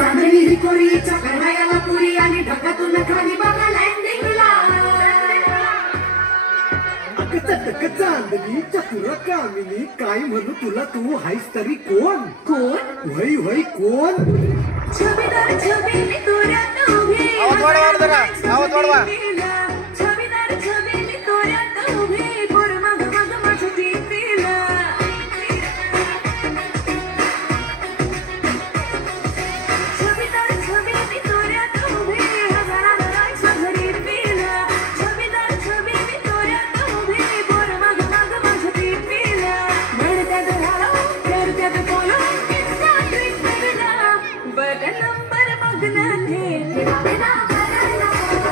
चांदणी कोरीच्या कढायाला पुरी आणि ढगातून खाली बघा लँडिंगला चटक चांदणी चतुर कामिनी काय म्हणू तुला तू हायस तरी कोण कोण वय वय कोण छबीदार छबीने तोऱ्यात उभी आवाज वाढवा छबीदार छबीने तोऱ्यात उभी पोर मग मग माझं टीपीला छबीदार छबीने तोऱ्यात उभी हजाराला राहायचं घरी पिला छबीदार छबीने तोऱ्यात उभी पोर मग मग माझं टीपीला म्हणत्यात घालो करत्यात बोलो इतका ट्रिक बघला बट नंबर बघणं ते लागली